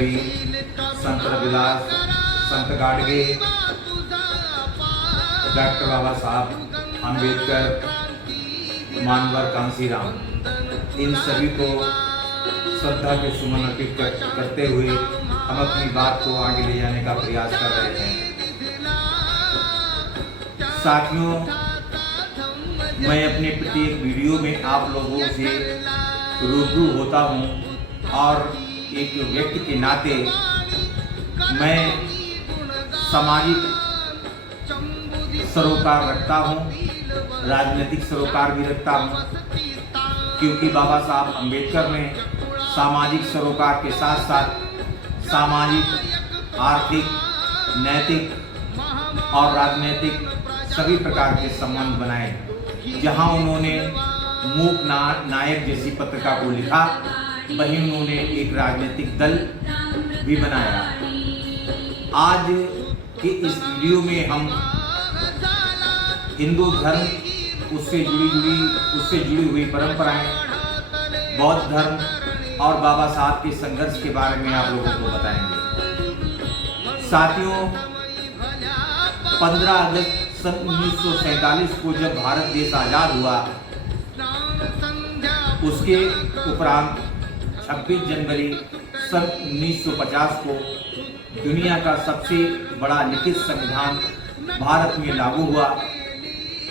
कबीर, संत रविदास, संत Gadge, doctor बाबा साहब अम्बेडकर, मानवर कांसीराम, इन सभी को श्रद्धा के सुमन अर्पित करते हुए हम अपनी बात को आगे ले जाने का प्रयास कर रहे हैं। साथियों, मैं अपने प्रत्येक वीडियो में आप लोगों से रूबरू होता हूँ और एक व्यक्ति के नाते मैं सामाजिक सरोकार रखता हूँ, राजनीतिक सरोकार भी रखता हूँ, क्योंकि बाबा साहब अम्बेडकर ने सामाजिक सरोकार के साथ साथ सामाजिक, आर्थिक, नैतिक और राजनीतिक सभी प्रकार के संबंध बनाए। जहां उन्होंने मूक नायक जैसी पत्रिका को लिखा, वहीं उन्होंने एक राजनीतिक दल भी बनाया। आज के इस वीडियो में हम हिंदू धर्म, उससे जुड़ी हुई परंपराएं, बौद्ध धर्म और बाबा साहब के संघर्ष के बारे में आप लोगों को बताएंगे। साथियों, 15 अगस्त सन 1947 को जब भारत देश आज़ाद हुआ, उसके उपरांत 26 जनवरी सन 1950 को दुनिया का सबसे बड़ा लिखित संविधान भारत में लागू हुआ।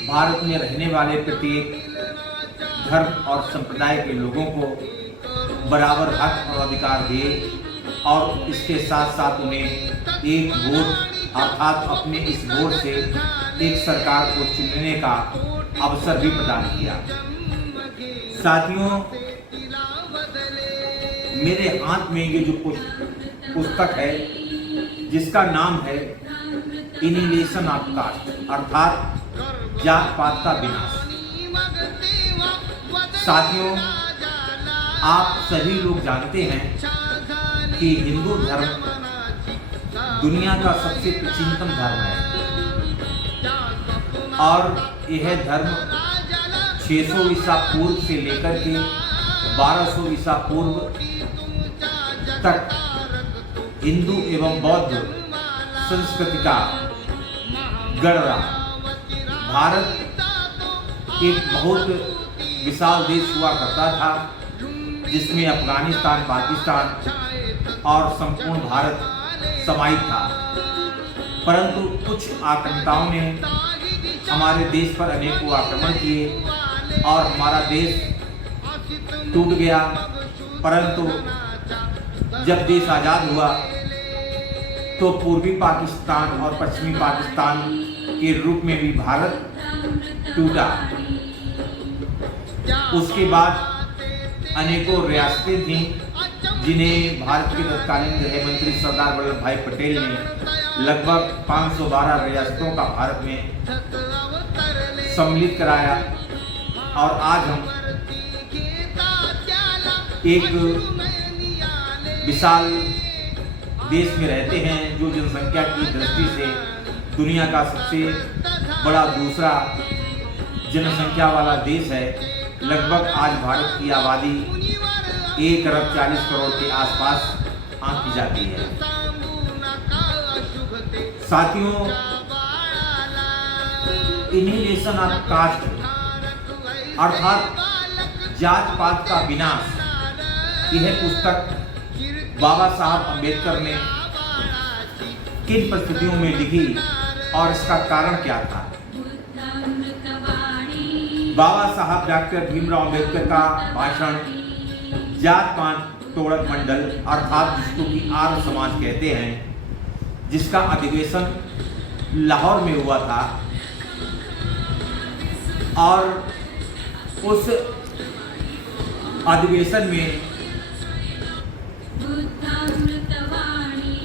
भारत में रहने वाले प्रत्येक धर्म और संप्रदाय के लोगों को बराबर हक और अधिकार दिए और इसके साथ साथ उन्हें एक वोट अर्थात अपने इस वोट से एक सरकार को चुनने का अवसर भी प्रदान किया। साथियों, मेरे हाथ में ये जो पुस्तक है, जिसका नाम है एनिहिलेशन ऑफ कास्ट अर्थात जात पात का विनाश। साथियों, आप सभी लोग जानते हैं कि हिंदू धर्म दुनिया का सबसे प्राचीनतम धर्म है और यह धर्म 600 ईसा पूर्व से लेकर के 1200 ईसा पूर्व तक हिंदू एवं बौद्ध संस्कृति का गढ़ रहा। भारत एक बहुत विशाल देश हुआ करता था, जिसमें अफगानिस्तान, पाकिस्तान और संपूर्ण भारत समाहित था। परंतु कुछ आक्रमणकारों ने हमारे देश पर अनेकों आक्रमण किए और हमारा देश टूट गया। परंतु जब देश आज़ाद हुआ तो पूर्वी पाकिस्तान और पश्चिमी पाकिस्तान के रूप में भी भारत टूटा। उसके बाद अनेकों रियासतें थीं जिन्हें भारत के तत्कालीन गृह मंत्री सरदार वल्लभ भाई पटेल ने लगभग 512 रियासतों का भारत में सम्मिलित कराया। और आज हम एक विशाल देश में रहते हैं जो जनसंख्या की दृष्टि से दुनिया का सबसे बड़ा दूसरा जनसंख्या वाला देश है। लगभग आज भारत की आबादी 1 अरब 40 करोड़ के आसपास आंकी जाती है। साथियों, एनिहिलेशन ऑफ कास्ट अर्थात जात पात का विनाश, यह पुस्तक बाबा साहब अम्बेडकर ने किन परिस्थितियों में लिखी और इसका कारण क्या था। बाबा साहब डॉक्टर भीमराव अम्बेडकर का भाषण जात पात तोड़क मंडल अर्थात जिसको कि आर्य समाज कहते हैं, जिसका अधिवेशन लाहौर में हुआ था और उस अधिवेशन में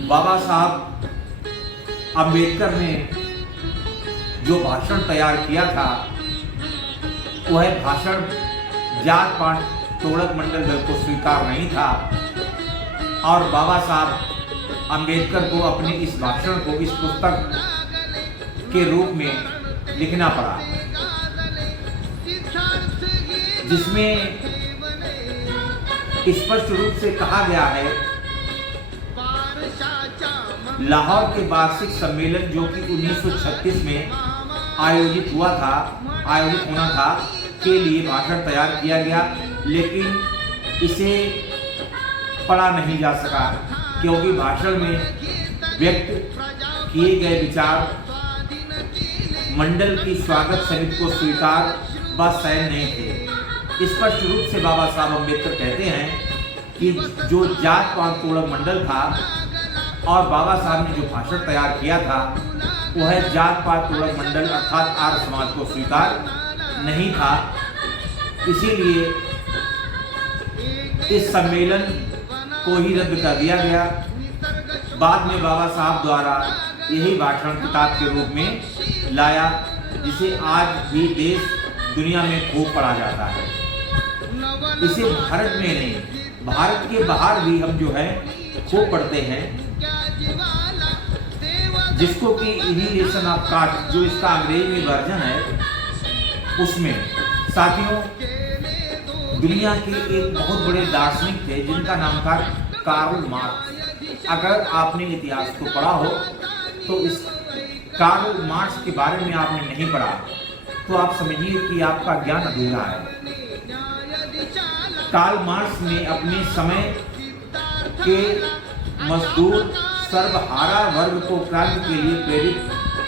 बाबा साहब अम्बेडकर ने जो भाषण तैयार किया था, वह भाषण जात पात तोड़क मंडल दल को स्वीकार नहीं था और बाबा साहब अम्बेडकर को अपने इस भाषण को इस पुस्तक के रूप में लिखना पड़ा, जिसमें स्पष्ट रूप से कहा गया है लाहौर के वार्षिक सम्मेलन जो कि 1936 में आयोजित होना था के लिए भाषण तैयार किया गया, लेकिन इसे पढ़ा नहीं जा सका क्योंकि भाषण में व्यक्त किए गए विचार मंडल की स्वागत समिति को स्वीकार व सहन नहीं थे। स्पष्ट रूप से बाबा साहब अम्बेडकर कहते हैं कि जो जात पात तोड़क मंडल था और बाबा साहब ने जो भाषण तैयार किया था वह जात पात तोड़क मंडल अर्थात आर्य समाज को स्वीकार नहीं था। इसीलिए इस सम्मेलन को ही रद्द कर दिया गया। बाद में बाबा साहब द्वारा यही भाषण किताब के रूप में लाया, जिसे आज भी देश दुनिया में खूब पढ़ा जाता है। इसे भारत में नहीं, भारत के बाहर भी हम जो है खूब पढ़ते हैं, जिसको कि इनिलेशन ऑफ कास्ट जो इसका अंग्रेजी में वर्जन है उसमें। साथियों, दुनिया के एक बहुत बड़े दार्शनिक थे जिनका नाम था कार्ल मार्क्स। अगर आपने इतिहास को पढ़ा हो तो इस कार्ल मार्क्स के बारे में आपने नहीं पढ़ा तो आप समझिए कि आपका ज्ञान अधूरा है। कार्ल मार्क्स ने अपने समय के मजदूर सर्वहारा वर्ग को क्रांति के लिए प्रेरित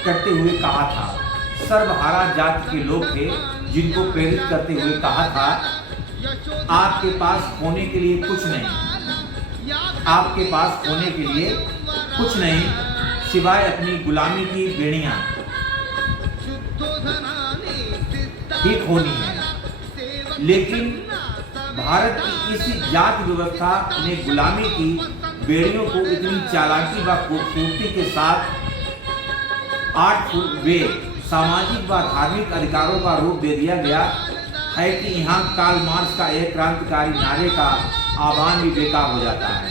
करते हुए कहा था। सर्वहारा जाति के लोग थे जिनको प्रेरित करते हुए कहा था, आपके पास होने के लिए कुछ नहीं, आपके पास होने के लिए कुछ नहीं सिवाय अपनी गुलामी की बेड़ियां ठीक होनी है। लेकिन भारत की इस जाति व्यवस्था ने गुलामी की बेड़ियों को इतनी चालाकी व खूबसूरती के साथ 8 वे सामाजिक व धार्मिक अधिकारों का रूप दे दिया गया है कि यहाँ कार्ल मार्क्स का एक क्रांतिकारी नारे का आह्वान भी बेकार हो जाता है।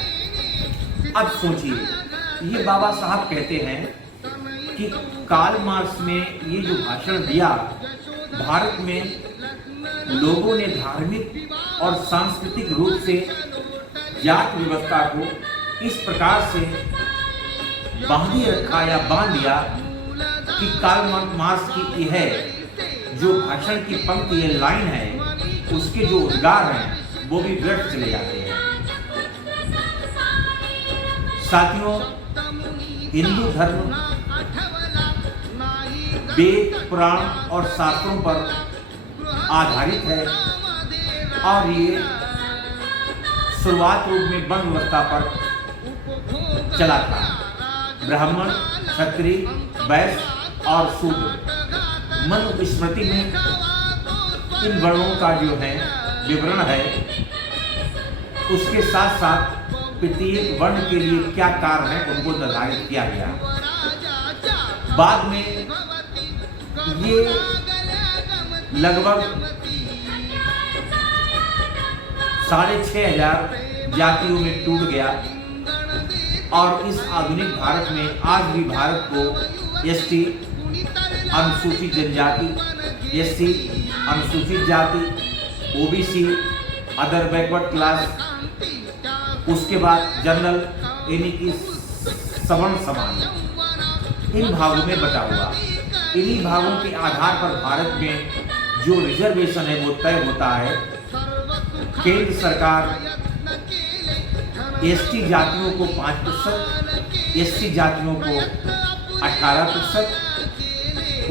अब सोचिए, ये बाबा साहब कहते हैं कि कार्ल मार्क्स ने ये जो भाषण दिया, भारत में लोगों ने धार्मिक और सांस्कृतिक रूप से जाति व्यवस्था को इस प्रकार से बांधे रखा या बांध दिया कि कार्ल मार्क्स की यह जो भाषण की पंक्ति है, लाइन है, उसके जो उद्गार हैं वो भी व्यर्थ चले जाते हैं। साथियों, हिंदू धर्म वेद, पुराण और शास्त्रों पर आधारित है और ये शुरुआत रूप में वर्ण व्यवस्था पर चला था। ब्राह्मण, क्षत्रिय, वैश्य और शूद्र। मनुस्मृति में इन वर्णों का जो है विवरण है, उसके साथ साथ प्रत्येक वर्ण के लिए क्या कार्य है उनको निर्धारित किया गया। बाद में ये लगभग 6500 जातियों में टूट गया और इस आधुनिक भारत में आज भी भारत को एसटी अनुसूचित जनजाति, एससी अनुसूचित जाति, ओबीसी अदर बैकवर्ड क्लास, उसके बाद जनरल यानी कि सवर्ण समाज, इन भागों में बटा हुआ। इन्हीं भागों के आधार पर भारत में जो रिजर्वेशन है वो तय होता है। केंद्र सरकार एसटी जातियों को 5%, एससी जातियों को 18%,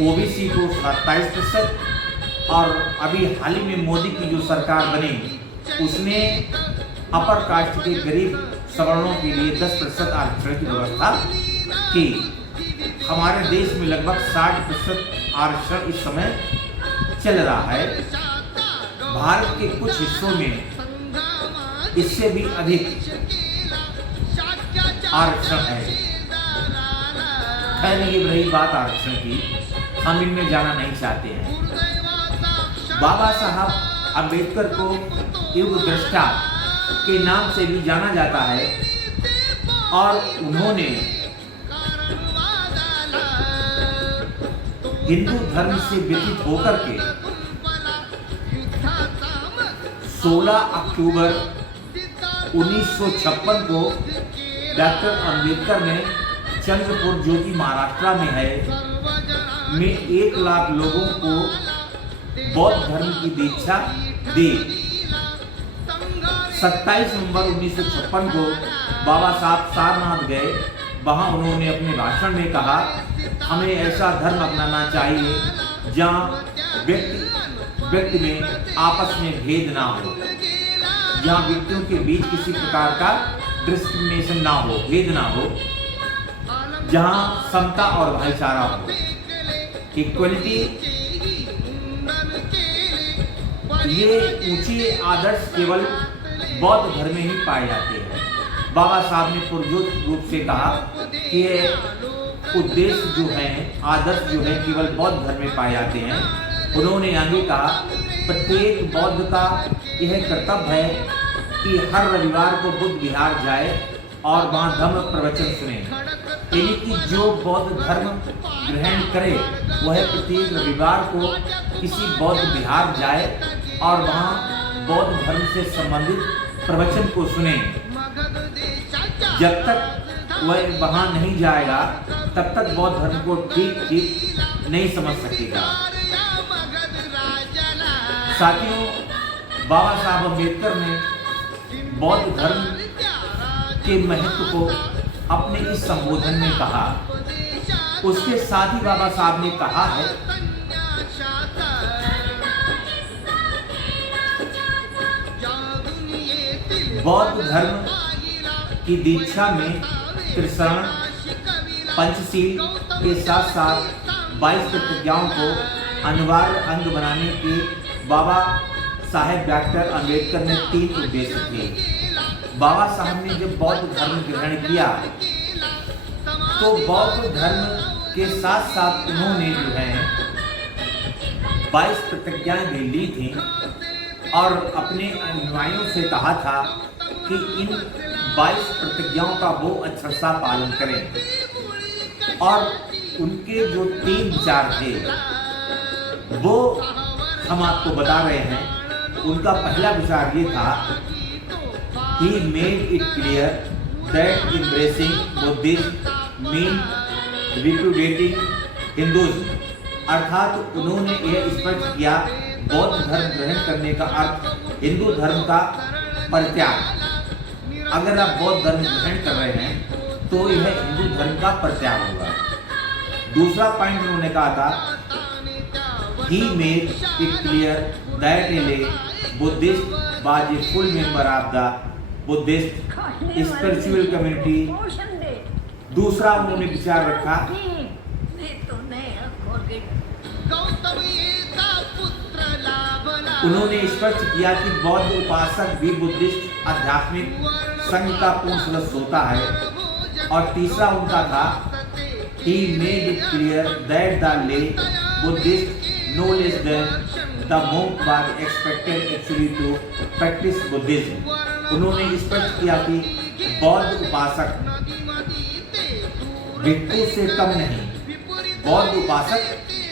ओबीसी को 27% और अभी हाल ही में मोदी की जो सरकार बनी उसने अपर कास्ट के गरीब सवर्णों के लिए 10% आरक्षण की व्यवस्था की। हमारे देश में लगभग 60% आरक्षण इस समय चल रहा है। भारत के कुछ हिस्सों में इससे भी अधिक आरक्षण है। खैर, ये रही बात आरक्षण की, हम इनमें जाना नहीं चाहते हैं। बाबा साहब अम्बेडकर को युग दृष्टा के नाम से भी जाना जाता है और उन्होंने हिंदू धर्म से व्यतीत होकर के 16 अक्टूबर 1956 को डॉक्टर अम्बेडकर ने चंद्रपुर जो कि महाराष्ट्र में है, में 1 लाख लोगों को बौद्ध धर्म की दीक्षा दी। 27 नवंबर 1956 को बाबा साहब सारनाथ गए। वहां उन्होंने अपने भाषण में कहा, हमें ऐसा धर्म अपनाना चाहिए जहां व्यक्ति में आपस में भेद ना हो, जहां व्यक्तियों के बीच किसी प्रकार का डिस्क्रिमिनेशन ना हो, भेद ना हो, जहां समता और भाईचारा हो, इक्वलिटी। ये ऊंचे आदर्श केवल बौद्ध धर्म में ही पाए जाते हैं। बाबा साहब ने पुरजोर रूप से कहा कि ये उद्देश्य जो है, आदर्श जो है, केवल बौद्ध धर्म में पाए जाते हैं। उन्होंने आगे कहा, प्रत्येक बौद्ध का यह कर्तव्य है कि हर रविवार को बुद्ध विहार जाए और वहाँ धम्म प्रवचन सुने। यानी कि जो बौद्ध धर्म ग्रहण करे वह प्रत्येक रविवार को किसी बौद्ध विहार जाए और वहाँ बौद्ध धर्म से संबंधित प्रवचन को सुने। जब तक वह वहाँ नहीं जाएगा तब तक बौद्ध धर्म को ठीक नहीं समझ सकेगा। साथियों, बाबा साहब अम्बेडकर ने बौद्ध धर्म के महत्व को अपने इस संबोधन में कहा। उसके साथ ही बाबा साहब ने कहा है, बौद्ध धर्म की दीक्षा में त्रिशरण, पंचशील के साथ साथ 22 प्रतिज्ञाओं को अनिवार्य अंग बनाने के बाबा साहेब डॉक्टर अम्बेडकर ने 3 उद्देश्य थे। बाबा साहब ने जब बौद्ध धर्म ग्रहण किया तो बौद्ध धर्म के साथ साथ उन्होंने जो है 22 प्रतिज्ञाएं भी ली थी और अपने अनुयायियों से कहा था कि इन 22 प्रतिज्ञाओं का वो अक्षरशः पालन करें। और उनके जो 3 विचार थे वो हम आपको बता रहे हैं। उनका पहला विचार ये था, He made it clear that embracing Buddhism means repudiating Hinduism। अर्थात उन्होंने यह स्पष्ट किया, बौद्ध धर्म ग्रहण करने का अर्थ हिंदू धर्म का परित्याग। अगर आप बौद्ध धर्म ग्रहण कर रहे हैं तो यह हिंदू धर्म का परित्याग होगा। दूसरा पॉइंट उन्होंने कहा था, He made it clear that a Buddhist was a full member of the Buddhist spiritual community। दूसरा उन्होंने विचार रखा, उन्होंने स्पष्ट किया कि बौद्ध उपासक भी बुद्धिस्ट आध्यात्मिक संघ का पूर्ण सदस्य होता है। और तीसरा उनका था, He made it clear that the lay Buddhist no less than the monk was expected actually to practice Buddhism। उन्होंने स्पष्ट किया कि बौद्ध उपासक भिक्षु से कम नहीं, बौद्ध उपासक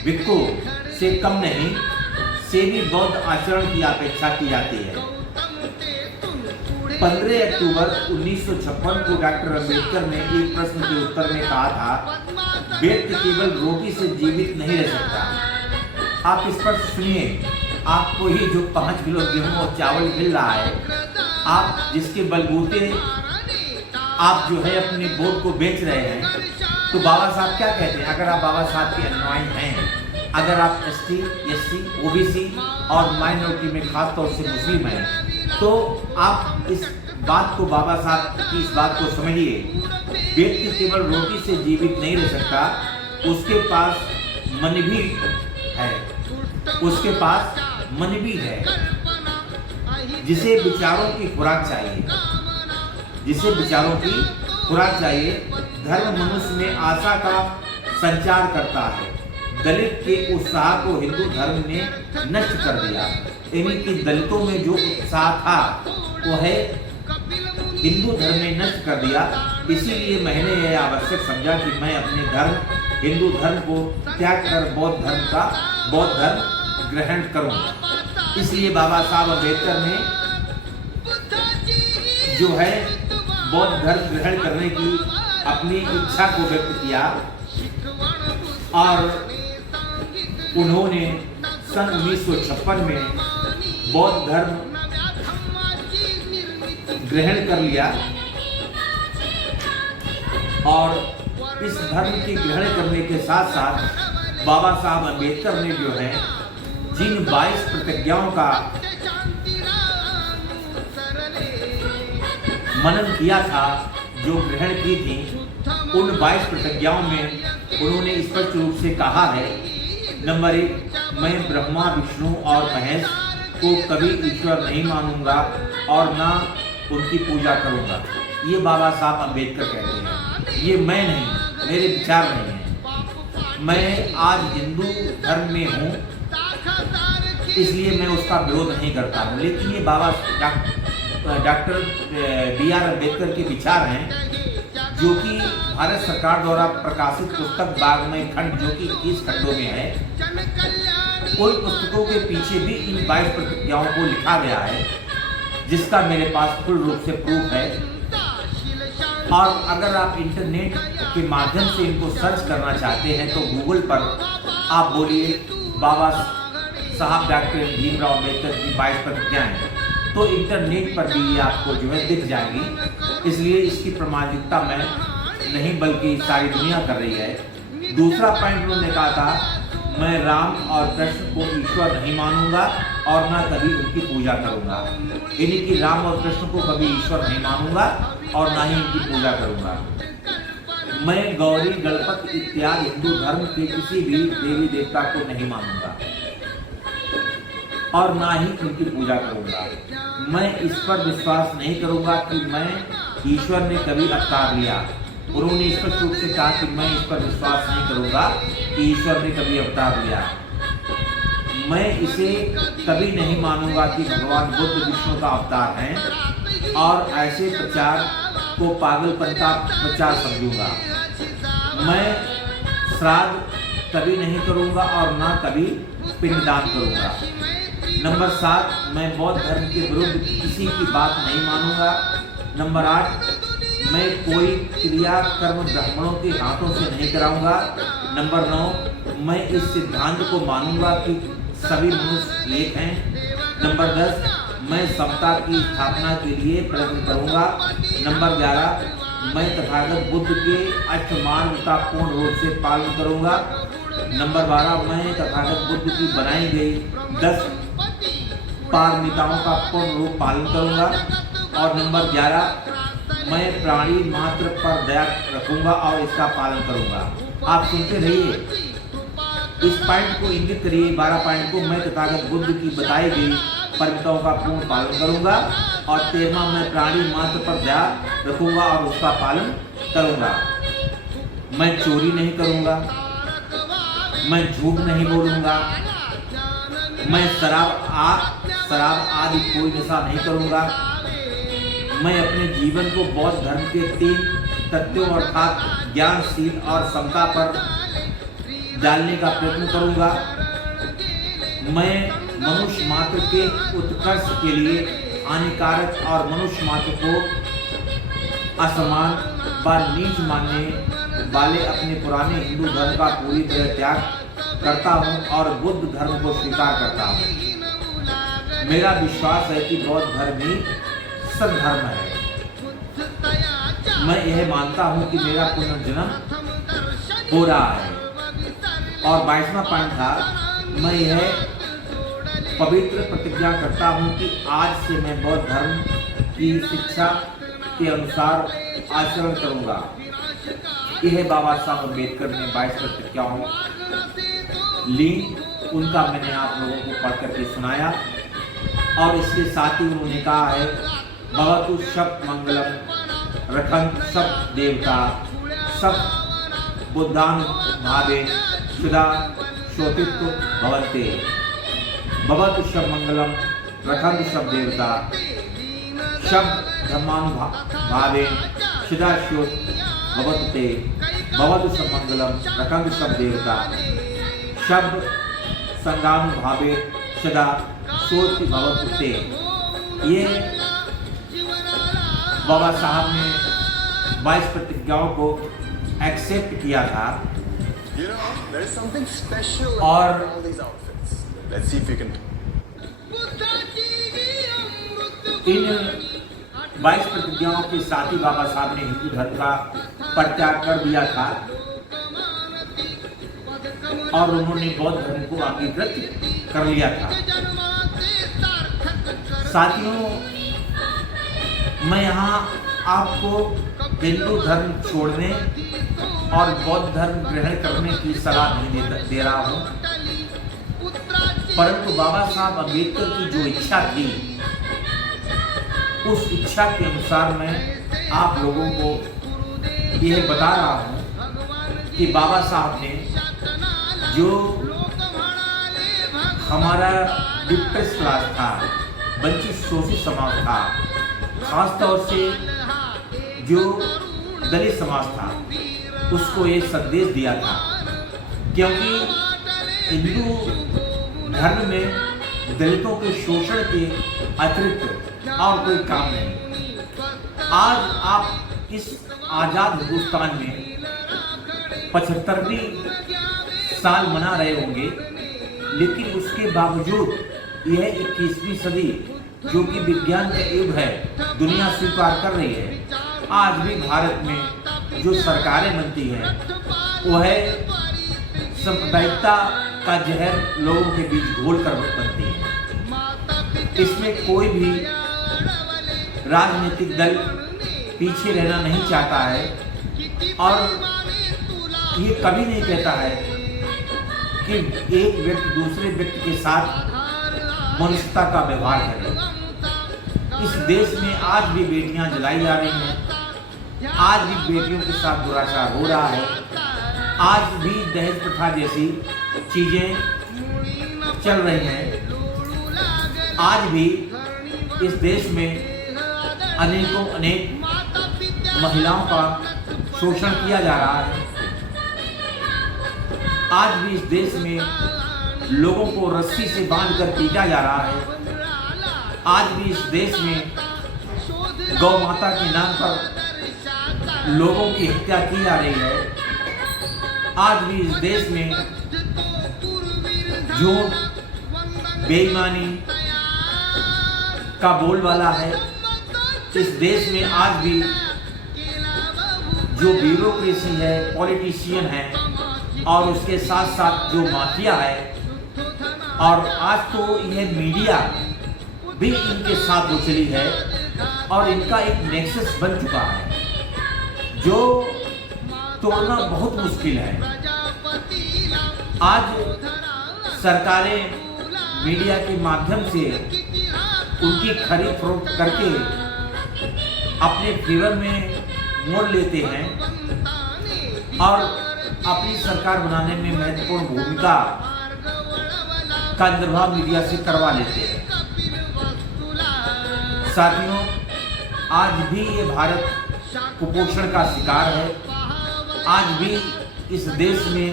भिक्षु से कम नहीं, से भी बौद्ध आचरण की अपेक्षा की जाती है। 15 अक्टूबर 1956 को डॉक्टर अम्बेडकर ने एक प्रश्न के उत्तर में कहा था, व्यक्ति केवल रोटी से जीवित नहीं रह सकता। आप इस पर सुनिए, आपको ही जो 5 किलो गेहूं और चावल मिल रहा है, आप जिसके बलबूते आप जो है अपने वोट को बेच रहे हैं, तो बाबा साहब क्या कहते हैं? अगर आप बाबा साहब के अनुयायी हैं, अगर आप ST, SC, OBC और माइनॉरिटी में खास तौर से मुस्लिम हैं, तो आप इस बात को, बाबा साहब की इस बात को समझिए। व्यक्ति केवल रोटी से जीवित नहीं रह सकता, उसके पास मन भी है, उसके पास मन भी है, जिसे विचारों की खुराक चाहिए, जिसे विचारों की खुराक चाहिए। धर्म मनुष्य में आशा का संचार करता है। दलित के उत्साह को हिंदू धर्म ने नष्ट कर दिया। यानी कि दलितों में जो उत्साह था वो है हिंदू धर्म ने नष्ट कर दिया। इसीलिए मैंने यह आवश्यक समझा कि मैं अपने धर्म, हिंदू धर्म को त्याग कर बौद्ध धर्म ग्रहण करूं। इसलिए बाबा साहब अम्बेडकर ने जो है बौद्ध धर्म ग्रहण करने की अपनी इच्छा को व्यक्त किया और उन्होंने सन 1956 में बौद्ध धर्म ग्रहण कर लिया और इस धर्म की ग्रहण करने के साथ साथ बाबा साहब अम्बेडकर ने जो है जिन 22 प्रतिज्ञाओं का मनन किया था, जो ग्रहण की थी, उन 22 प्रतिज्ञाओं में उन्होंने स्पष्ट रूप से कहा है, नंबर 1, मैं ब्रह्मा विष्णु और महेश को कभी ईश्वर नहीं मानूंगा और ना उनकी पूजा करूंगा। ये बाबा साहब अम्बेडकर कहते हैं, ये मैं नहीं, मेरे विचार नहीं है। मैं आज हिंदू धर्म में हूँ, इसलिए मैं उसका विरोध नहीं करता हूँ, लेकिन ये बाबा डॉक्टर B.R. अम्बेडकर के विचार हैं, जो कि भारत सरकार द्वारा प्रकाशित पुस्तक वाङ्मय खंड, जो कि 21 खंडों में है, उन पुस्तकों के पीछे भी इन 22 प्रतिज्ञाओं को लिखा गया है, जिसका मेरे पास पूर्ण रूप से प्रूफ है। और अगर आप इंटरनेट के माध्यम से इनको सर्च करना चाहते हैं तो गूगल पर आप बोलिए बाबा साहब डॉक्टर भीमराव अम्बेडकर की 22 प्रतिज्ञाएं, तो इंटरनेट पर भी ये आपको जो है दिख जाएगी। इसलिए इसकी प्रमाणिकता मैं नहीं बल्कि सारी दुनिया कर रही है। दूसरा पॉइंट उन्होंने कहा था, मैं राम और कृष्ण को ईश्वर नहीं मानूंगा और ना कभी उनकी पूजा करूंगा। यानी कि राम और कृष्ण को कभी ईश्वर नहीं मानूंगा और ना ही उनकी पूजा करूंगा। मैं गौरी गणपति इत्यादि हिंदू धर्म के किसी भी देवी देवता को नहीं मानूंगा और ना ही उनकी पूजा करूंगा। मैं इस पर विश्वास नहीं करूंगा कि मैं ईश्वर ने कभी अवतार लिया। उन्होंने स्पष्ट रूप से कहा कि मैं इस पर विश्वास नहीं करूंगा कि ईश्वर ने कभी अवतार लिया। मैं इसे कभी नहीं मानूंगा कि भगवान बुद्ध विष्णु का अवतार हैं और ऐसे प्रचार को पागलपन का प्रचार समझूंगा। मैं श्राद्ध कभी नहीं करूंगा और ना कभी पिंडदान करूंगा। नंबर 7, मैं बौद्ध धर्म के विरुद्ध किसी की बात नहीं मानूंगा। नंबर 8, मैं कोई क्रिया कर्म ब्राह्मणों के हाथों से नहीं कराऊंगा। नंबर 9, मैं इस सिद्धांत को मानूंगा कि सभी मनुष्य एक हैं। नंबर 10, मैं समता की स्थापना के लिए प्रयत्न करूंगा। नंबर 11, मैं तथागत बुद्ध के अष्टमार्ग का पूर्ण रूप से पालन करूंगा। नंबर 12, मैं तथागत बुद्ध की बनाई गई 10 पारमिताओं का पूर्ण रूप पालन करूंगा। और नंबर 11, मैं प्राणी मात्र पर दया रखूंगा और इसका पालन करूंगा। आप सुनते रहिए, इस पॉइंट को इंगित करिए, 12 पॉइंट को। मैं तथागत बुद्ध की बताई गई परमिताओं का पूर्ण पालन करूंगा। और 13वां, मैं प्राणी मात्र पर दया रखूंगा और उसका पालन करूंगा। मैं चोरी नहीं करूंगा, मैं झूठ नहीं बोलूंगा, मैं शराब आदि कोई नशा नहीं करूंगा। मैं अपने जीवन को बौद्ध धर्म के 3 तत्वों अर्थात ज्ञानशील और समता पर डालने का प्रयत्न करूंगा। मैं मनुष्य मात्र के उत्कर्ष के लिए हानिकारक और मनुष्य मात्र को असमान व नीच मानने वाले अपने पुराने हिंदू धर्म का पूरी तरह त्याग करता हूं और बुद्ध धर्म को स्वीकार करता हूं। मेरा विश्वास है कि बौद्ध धर्म ही सद्धर्म है। मैं यह मानता हूं कि मेरा पुनर्जन्म हो रहा है। और 22वां पॉइंट था, मैं यह पवित्र प्रतिज्ञा करता हूं कि आज से मैं बौद्ध धर्म की शिक्षा के अनुसार आचरण करूंगा। यह बाबा साहब अम्बेडकर ने 22 प्रतिज्ञाओं ली, उनका मैंने आप लोगों को पढ़ करके सुनाया। और इसके साथ ही उन्होंने कहा है, भवतु सब मंगलम रखंत सब देवता सब बुद्धान भावे सुधा शोतित्व भवन्ते। भवतु सब मंगलम रखंत सब देवता सब धर्मानुभावे सुधा शोत भवते। भवतु सब मंगलम रखंत सब देवता सब संगानुभावे सदा शोति भवते। ये बाबा साहब ने 22 प्रतिज्ञाओं को एक्सेप्ट किया था और इन 22 प्रतिज्ञाओं के साथ ही बाबा साहब ने हिंदू धर्म का परित्याग कर दिया था और उन्होंने बौद्ध धर्म को अंगीकृत कर लिया था। साथियों, मैं यहाँ आपको हिंदू धर्म छोड़ने और बौद्ध धर्म ग्रहण करने की सलाह नहीं दे रहा हूँ, परंतु बाबा साहब अम्बेडकर की जो इच्छा थी उस इच्छा के अनुसार मैं आप लोगों को यह बता रहा हूँ कि बाबा साहब ने जो हमारा डिप्रेस क्लास था, वंचित शोषित समाज था, खास तौर से जो दलित समाज था, उसको ये संदेश दिया था, क्योंकि हिंदू धर्म में दलितों के शोषण के अतिरिक्त और कोई काम नहीं। आज आप इस आज़ाद हिंदुस्तान में 75वीं साल मना रहे होंगे, लेकिन उसके बावजूद यह 21वीं सदी जो कि विज्ञान का युग है, दुनिया स्वीकार कर रही है। आज भी भारत में जो सरकारें बनती हैं वह सांप्रदायिकता का जहर लोगों के बीच घोल कर बनती है। इसमें कोई भी राजनीतिक दल पीछे रहना नहीं चाहता है और ये कभी नहीं कहता है कि एक व्यक्ति दूसरे व्यक्ति के साथ मनुष्यता का व्यवहार करे। इस देश में आज भी बेटियां जलाई जा रही हैं, आज भी बेटियों के साथ दुराचार हो रहा है, आज भी दहेज प्रथा जैसी चीजें चल रही हैं, आज भी इस देश में अनेक महिलाओं का शोषण किया जा रहा है। आज भी इस देश में लोगों को रस्सी से बांधकर पीटा जा रहा है। आज भी इस देश में गौ माता के नाम पर लोगों की हत्या की जा रही है। आज भी इस देश में झूठ, बेईमानी का बोलबाला है। इस देश में आज भी जो ब्यूरोक्रेसी है, पॉलिटिशियन है और उसके साथ साथ जो माफिया है, और आज तो यह मीडिया भी इनके साथ उछली है और इनका एक नेक्सस बन चुका है जो तोड़ना बहुत मुश्किल है। आज सरकारें मीडिया के माध्यम से उनकी खरीद फरोख्त करके अपने फेवर में मोड़ लेते हैं और अपनी सरकार बनाने में महत्वपूर्ण भूमिका का निर्वाह मीडिया से करवा लेते हैं। साथियों, आज भी ये भारत कुपोषण का शिकार है। आज भी इस देश में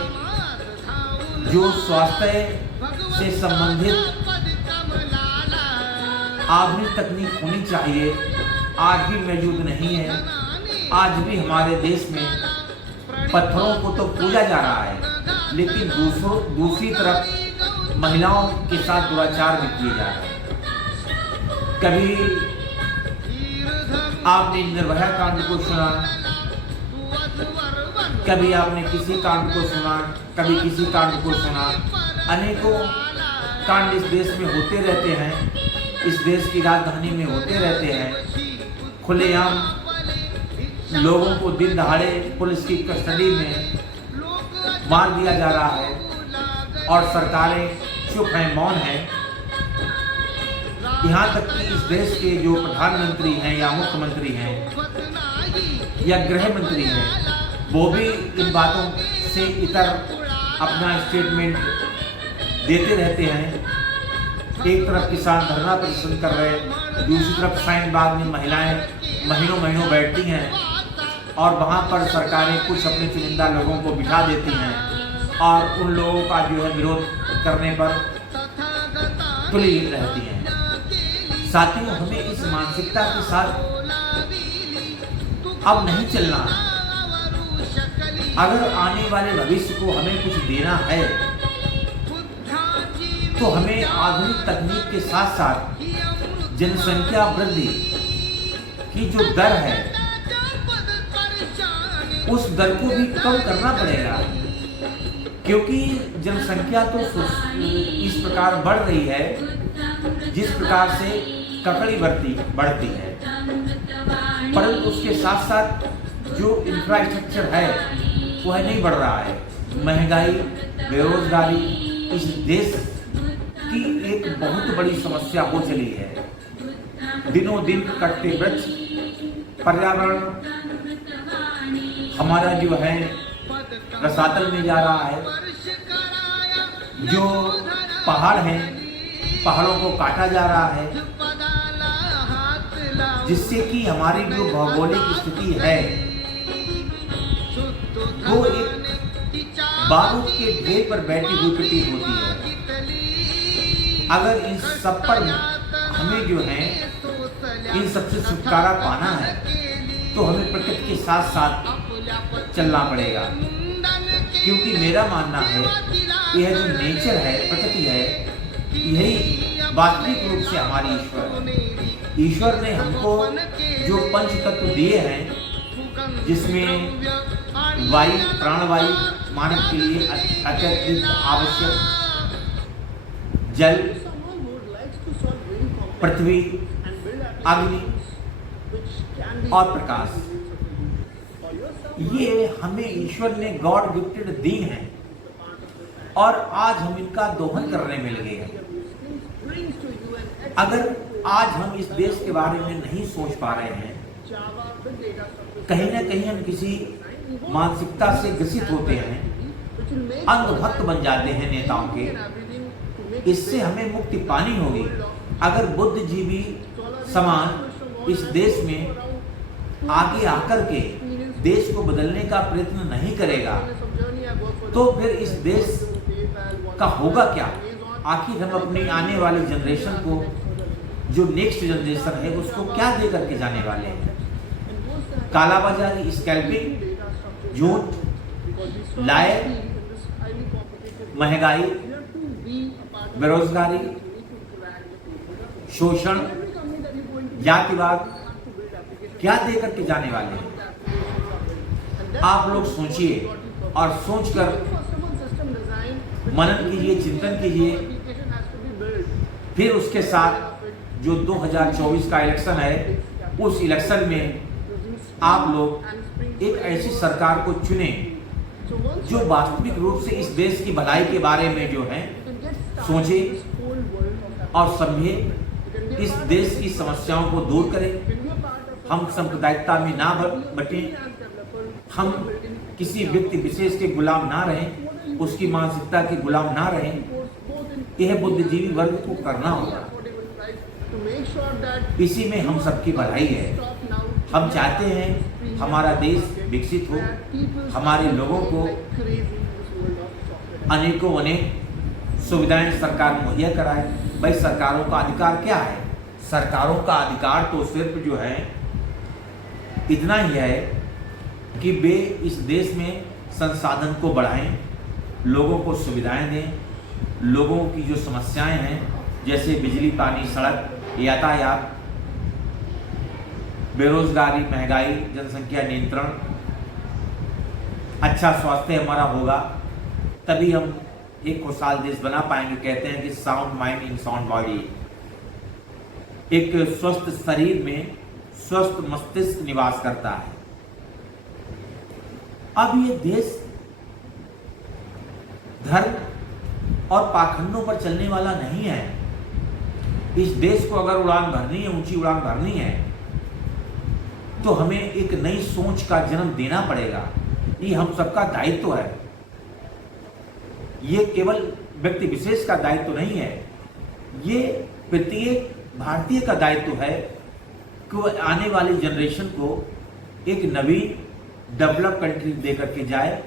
जो स्वास्थ्य से संबंधित आधुनिक तकनीक होनी चाहिए, आज भी मौजूद नहीं है। आज भी हमारे देश में पत्थरों को तो पूजा जा रहा है, लेकिन दूसरी तरफ महिलाओं के साथ दुराचार भी किए जा रहे हैं। कभी आपने निर्भया कांड को सुना, कभी आपने किसी कांड को सुना, कभी किसी कांड को सुना। अनेकों कांड इस देश में होते रहते हैं, इस देश की राजधानी में होते रहते हैं। खुलेआम लोगों को दिन दहाड़े पुलिस की कस्टडी में मार दिया जा रहा है और सरकारें चुप हैं, मौन हैं। यहाँ तक कि इस देश के जो प्रधानमंत्री हैं या मुख्यमंत्री हैं या गृह मंत्री हैं, वो भी इन बातों से इतर अपना स्टेटमेंट देते रहते हैं। एक तरफ किसान धरना प्रदर्शन कर रहे हैं, दूसरी तरफ शाहीन बाग में महिलाएं महीनों बैठती हैं और वहाँ पर सरकारें कुछ अपने चुनिंदा लोगों को बिठा देती हैं और उन लोगों का जो है विरोध करने पर तुली रहती हैं। साथियों, हमें इस मानसिकता के साथ अब नहीं चलना है। अगर आने वाले भविष्य को हमें कुछ देना है तो हमें आधुनिक तकनीक के साथ साथ जनसंख्या वृद्धि की जो दर है उस दर को भी कम करना पड़ेगा, क्योंकि जनसंख्या तो इस प्रकार बढ़ रही है जिस प्रकार से ककड़ी बढ़ती है, परंतु उसके साथ साथ जो इंफ्रास्ट्रक्चर है वह नहीं बढ़ रहा है। महंगाई, बेरोजगारी इस देश की एक बहुत बड़ी समस्या हो चली है। दिनों दिन कटते वृक्ष, पर्यावरण हमारा जो है रसातल में जा रहा है। जो पहाड़ हैं, पहाड़ों को काटा जा रहा है, जिससे कि हमारी जो भौगोलिक स्थिति है वो एक बारूद के ढेर पर बैठी हुई प्रतीत होती है। अगर इन सब पर हमें जो है इन सबसे छुटकारा पाना है तो हमें प्रकृति के साथ साथ चलना पड़ेगा, क्योंकि मेरा मानना है यह जो नेचर है, प्रकृति है, यही वास्तविक रूप से हमारी ईश्वर है। ईश्वर ने हमको जो पंच तत्व दिए हैं, जिसमें वायु, प्राणवायु मानव के लिए अत्यधिक आवश्यक, जल, पृथ्वी, अग्नि और प्रकाश, ये हमें ईश्वर ने गॉड गिफ्टेड दी हैं और आज हम इनका दोहन करने में लगे हैं। अगर आज हम इस देश के बारे में नहीं सोच पा रहे हैं, कहीं ना कहीं हम किसी मानसिकता से ग्रसित होते हैं, अंधभक्त बन जाते हैं नेताओं के। इससे हमें मुक्ति पानी होगी अगर बुद्धिजीवी समाज इस देश में आगे आकर के देश को बदलने का प्रयत्न नहीं करेगा तो फिर इस देश का होगा क्या? आखिर हम अपनी आने वाली जनरेशन को, जो नेक्स्ट जनरेशन है, उसको क्या दे करके जाने वाले हैं? कालाबाजारी, स्कैल्पिंग, झूठ, लाए, महंगाई, बेरोजगारी, शोषण, जातिवाद क्या दे करके जाने वाले हैं? आप लोग सोचिए और सोचकर मनन कीजिए, चिंतन कीजिए। फिर उसके साथ जो 2024 का इलेक्शन है, उस इलेक्शन में आप लोग एक ऐसी सरकार को चुने जो वास्तविक रूप से इस देश की भलाई के बारे में जो है सोचे और समझे, इस देश की समस्याओं को दूर करे। हम सांप्रदायिकता में ना बटे, हम किसी व्यक्ति विशेष के गुलाम ना रहें, उसकी मानसिकता के गुलाम ना रहें। यह बुद्धिजीवी वर्ग को करना होगा। इसी में हम सबकी भलाई है। हम चाहते हैं हमारा देश विकसित हो, हमारे लोगों को अनेकों अनेक सुविधाएं सरकार मुहैया कराए। भाई, सरकारों का अधिकार क्या है? सरकारों का अधिकार तो सिर्फ जो है इतना ही है कि वे इस देश में संसाधन को बढ़ाएं, लोगों को सुविधाएं दें, लोगों की जो समस्याएं हैं जैसे बिजली, पानी, सड़क, यातायात, बेरोजगारी, महंगाई, जनसंख्या नियंत्रण, अच्छा स्वास्थ्य हमारा होगा, तभी हम एक खुशहाल देश बना पाएंगे। कहते हैं कि sound mind in sound body. एक स्वस्थ शरीर में स्वस्थ मस्तिष्क निवास करता है। अब ये देश धर्म और पाखंडों पर चलने वाला नहीं है। इस देश को अगर उड़ान भरनी है, ऊंची उड़ान भरनी है, तो हमें एक नई सोच का जन्म देना पड़ेगा। ये हम सबका दायित्व है। ये केवल व्यक्ति विशेष का दायित्व नहीं है, ये प्रत्येक भारतीय का दायित्व है कि वो आने वाली जनरेशन को एक नवीन डेवलप कंट्री दे करके जाए,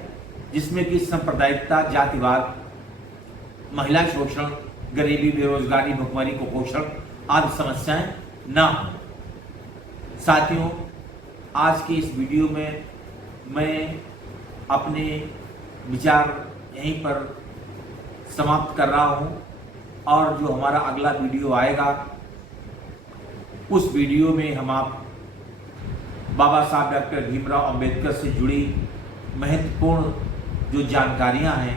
जिसमें कि सांप्रदायिकता, जातिवाद, महिला शोषण, गरीबी, बेरोजगारी, भुखमरी, कुपोषण आदि समस्याएं ना हो। साथियों, आज के इस वीडियो में मैं अपने विचार यहीं पर समाप्त कर रहा हूं और जो हमारा अगला वीडियो आएगा उस वीडियो में हम आप बाबा साहब डॉक्टर भीमराव अंबेडकर से जुड़ी महत्वपूर्ण जो जानकारियां हैं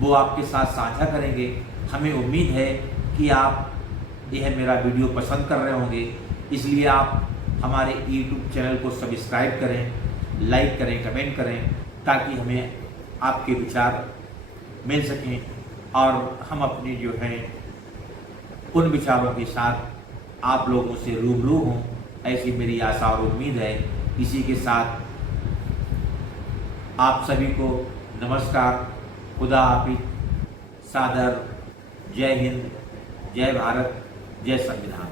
वो आपके साथ साझा करेंगे। हमें उम्मीद है कि आप यह मेरा वीडियो पसंद कर रहे होंगे, इसलिए आप हमारे YouTube चैनल को सब्सक्राइब करें, लाइक करें, कमेंट करें, ताकि हमें आपके विचार मिल सकें और हम अपने जो है उन विचारों के साथ आप लोगों से रूबरू हों, ऐसी मेरी आशा और उम्मीद है। इसी के साथ आप सभी को नमस्कार, खुदा हाफिज, सादर, जय हिंद, जय भारत, जय संविधान।